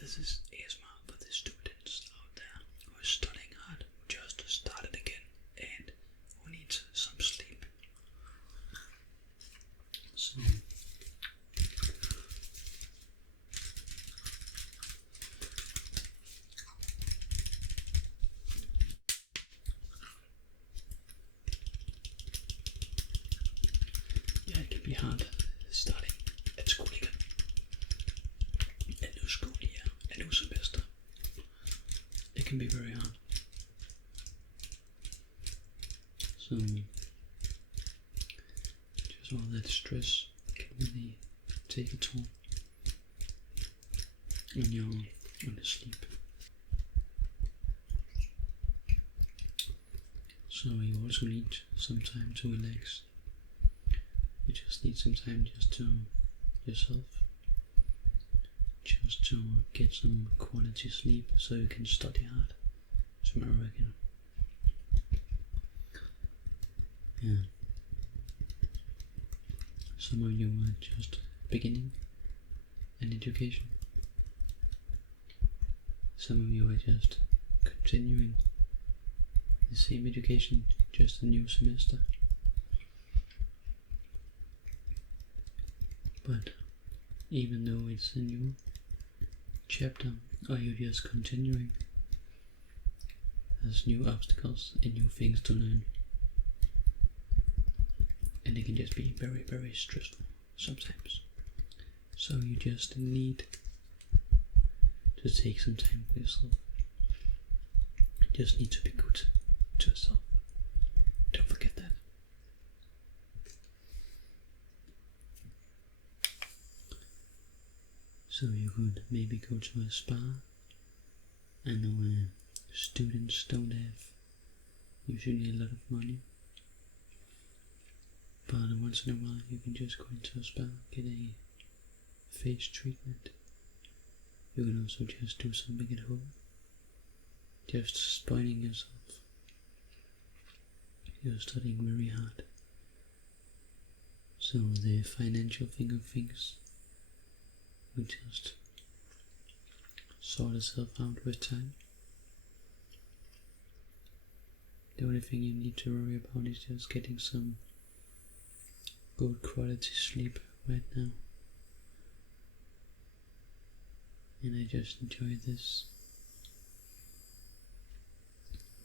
this is ASMR for the students out there who are studying hard, who just started again, and who needs some sleep. So yeah, it can be hard starting at school again. A new school year, a new semester. It can be very hard. So just all that stress can really take a toll on your sleep. So you also need some time to relax. You just need some time just to yourself, just to get some quality sleep so you can study hard tomorrow again. Yeah. Some of you are just beginning an education. Some of you are just continuing the same education, just a new semester. But even though it's a new chapter, or you're just continuing, there's new obstacles and new things to learn. And it can just be very, very stressful sometimes. So you just need to take some time for yourself. You just need to be good to yourself. Don't forget that. So you could maybe go to a spa. I know students don't have usually a lot of money, but once in a while you can just go into a spa, get a face treatment. You can also just do something at home, just spoiling yourself. You're studying very hard, so the financial thing of things will just sort itself out with time. The only thing you need to worry about is just getting some good quality sleep right now. And I just enjoy this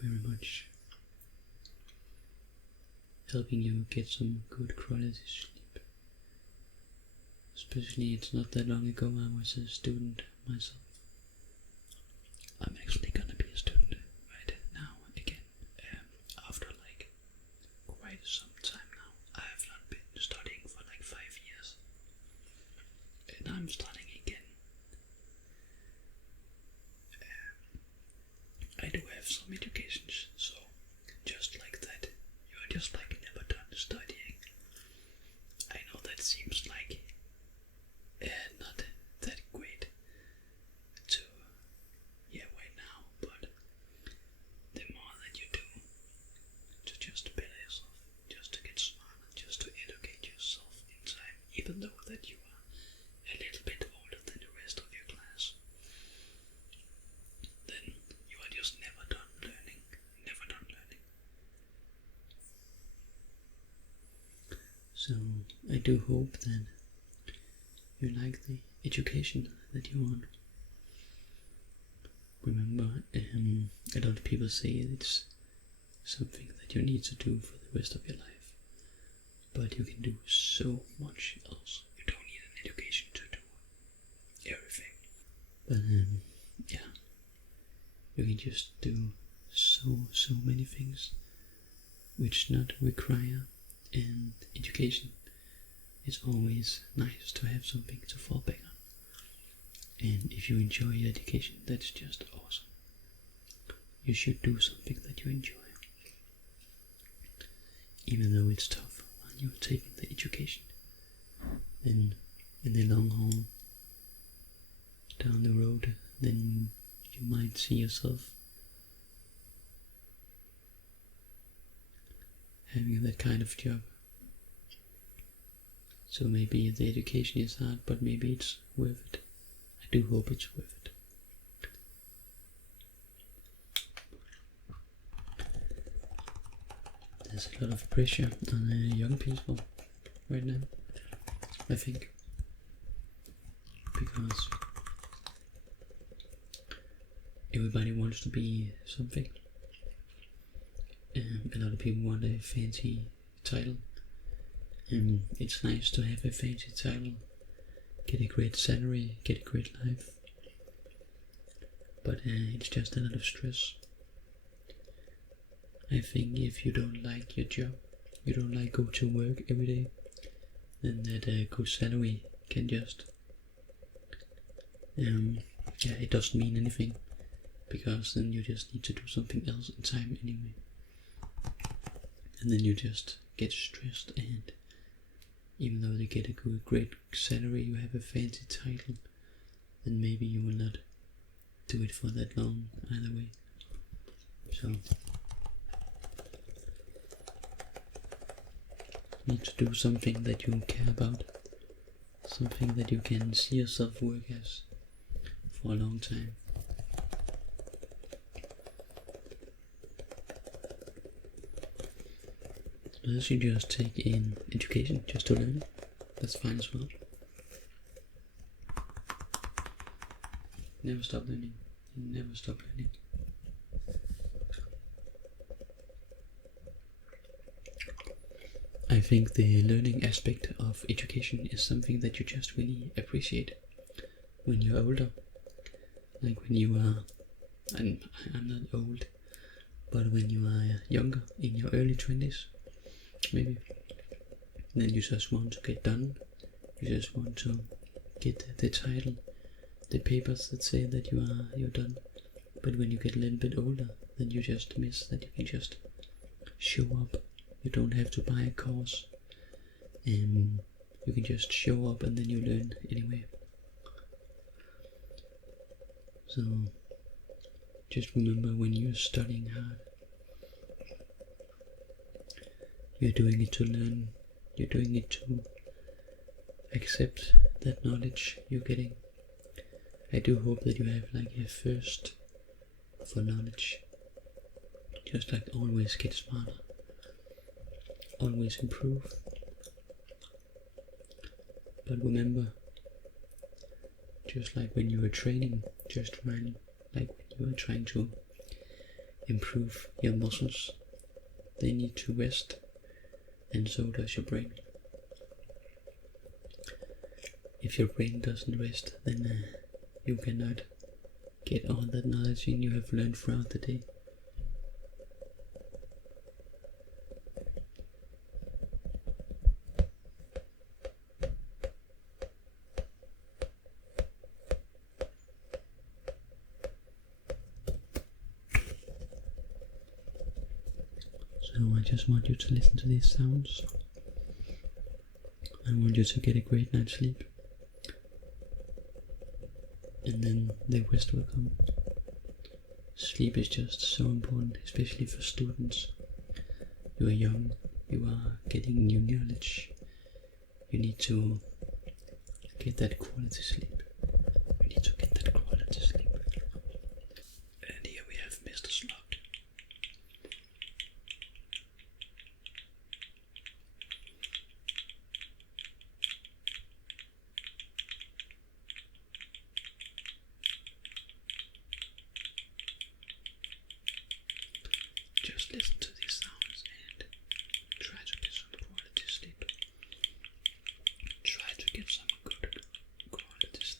very much, helping you get some good quality sleep. Especially it's not that long ago I was a student myself. I'm actually gonna be a student right now again, after like quite some time now. I have not been studying for like 5 years, and I'm starting again. I do have some educations, so just like that, you are just like never done studying. I know that seems like not that great to hear right now, but the more that you do to just better yourself, just to get smarter, just to educate yourself in time, even though that you are a little bit older than the rest of your class, then you are just never done learning, never done learning. So I do hope that you like the education that you're on. Remember, a lot of people say it's something that you need to do for the rest of your life, but you can do so much else. You don't need an education to do everything. But yeah, you can just do so many things which not require an education. It's always nice to have something to fall back on. And if you enjoy your education, that's just awesome. You should do something that you enjoy. Even though it's tough while you're taking the education. Then in the long haul, down the road, then you might see yourself having that kind of job. So maybe the education is hard, but maybe it's worth it. I do hope it's worth it. there's a lot of pressure on young people right now, I think, because everybody wants to be something. A lot of people want a fancy title. It's nice to have a fancy title, get a great salary, get a great life, but it's just a lot of stress. I think if you don't like your job, you don't like go to work every day, then that good salary can just it doesn't mean anything, because then you just need to do something else in time anyway, and then you just get stressed, and even though you get a great salary, you have a fancy title, then maybe you will not do it for that long either way. So you need to do something that you care about, something that you can see yourself work as for a long time. Unless you just take in education just to learn, that's fine as well. Never stop learning. Never stop learning. I think the learning aspect of education is something that you just really appreciate when you're older. Like when you are, I'm not old, but when you are younger, in your early 20s, maybe, then you just want to get done. You just want to get the title, the papers that say that you're done. But when you get a little bit older, then you just miss that you can just show up. You don't have to buy a course, and you can just show up and then you learn anyway. So just remember, when you're studying hard, you're doing it to learn, you're doing it to accept that knowledge you're getting. I do hope that you have like a thirst for knowledge. Just like always get smarter, always improve. But remember, just like when you were training, just run, like when you were trying to improve your muscles, they need to rest, and so does your brain. If your brain doesn't rest, then you cannot get all that knowledge in you have learned throughout the day. So I just want you to listen to these sounds. I want you to get a great night's sleep, and then the rest will come. Sleep is just so important, especially for students. You are young, you are getting new knowledge. You need to get that quality sleep. You need to get that quality sleep. And here we have Mr. Sloth. Just listen to these sounds and try to get some quality sleep. Try to get some good quality sleep.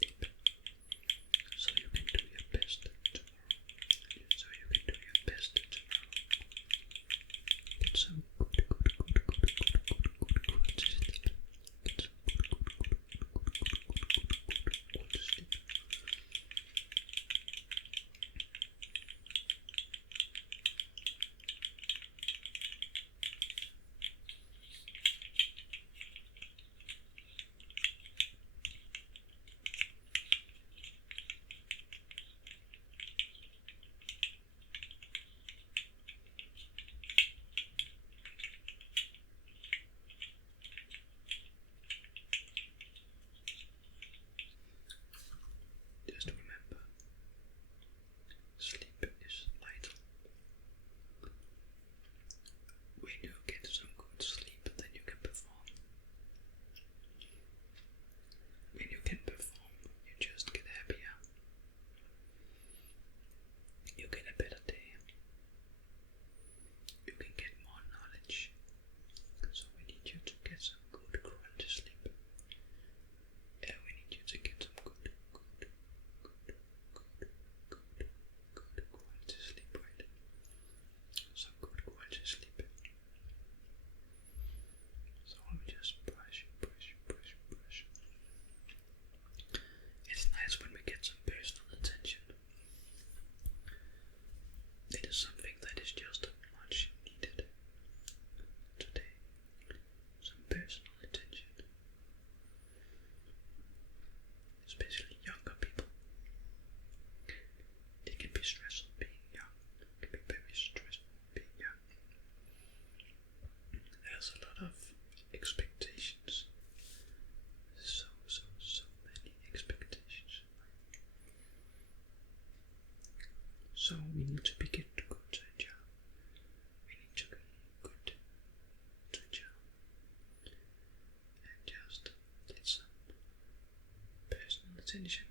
attention,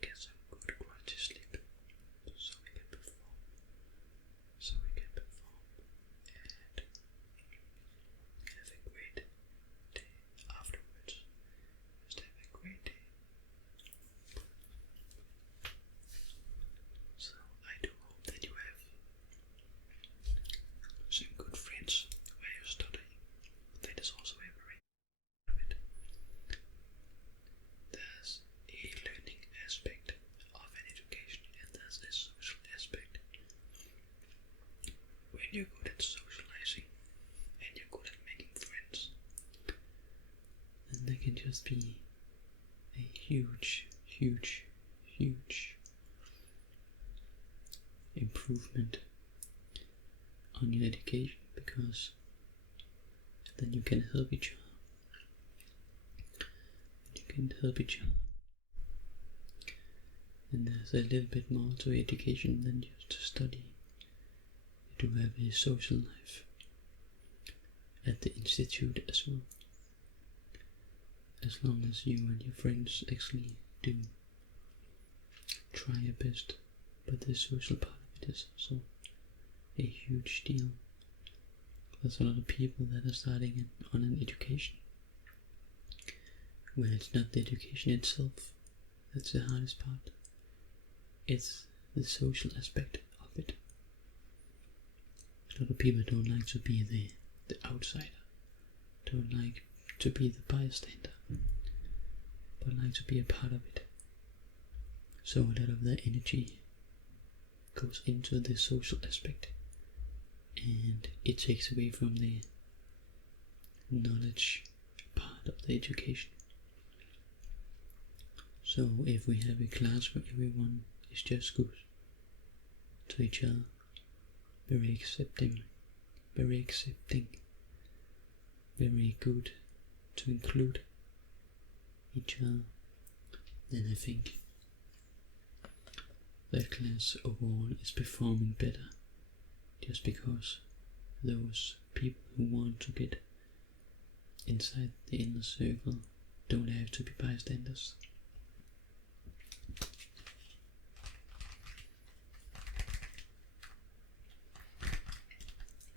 get some good quality sleep, so we can perform, and have a great day afterwards. Just have a great day. So I do hope that you have some good friends where you study. That is also a very good. There's a learning aspect of an education, and there's a social aspect. When you're good at socializing and you're good at making friends, then there can just be a huge improvement on your education, because then you can help each other. And there's a little bit more to education than just to study. You do have a social life at the institute as well. As long as you and your friends actually do try your best, but the social part of it is also a huge deal. There's a lot of people that are starting on an education where it's not the education itself that's the hardest part. It's the social aspect of it. A lot of people don't like to be the outsider, don't like to be the bystander, but like to be a part of it. So a lot of their energy goes into the social aspect, and it takes away from the knowledge part of the education. So if we have a class where everyone is just good to each other, very accepting, very good to include each other, then I think that class overall is performing better, just because those people who want to get inside the inner circle don't have to be bystanders.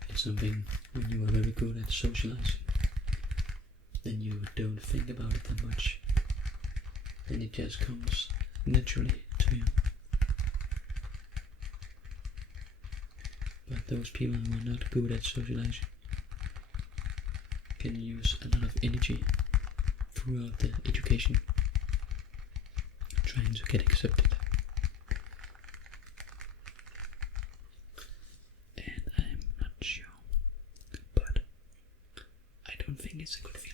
It's something when you are very good at socializing, then you don't think about it that much, then it just comes naturally to you. But those people who are not good at socializing can use a lot of energy throughout the education trying to get accepted. And I'm not sure, but I don't think it's a good feeling.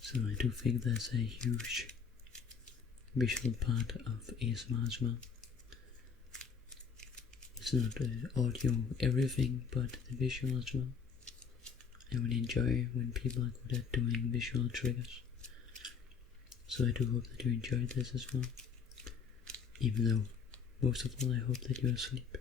So I do think there's a huge visual part of ASMR as well. It's not audio everything, but the visual as well. I really enjoy when people are good at doing visual triggers. So I do hope that you enjoyed this as well. Even though most of all I hope that you're asleep.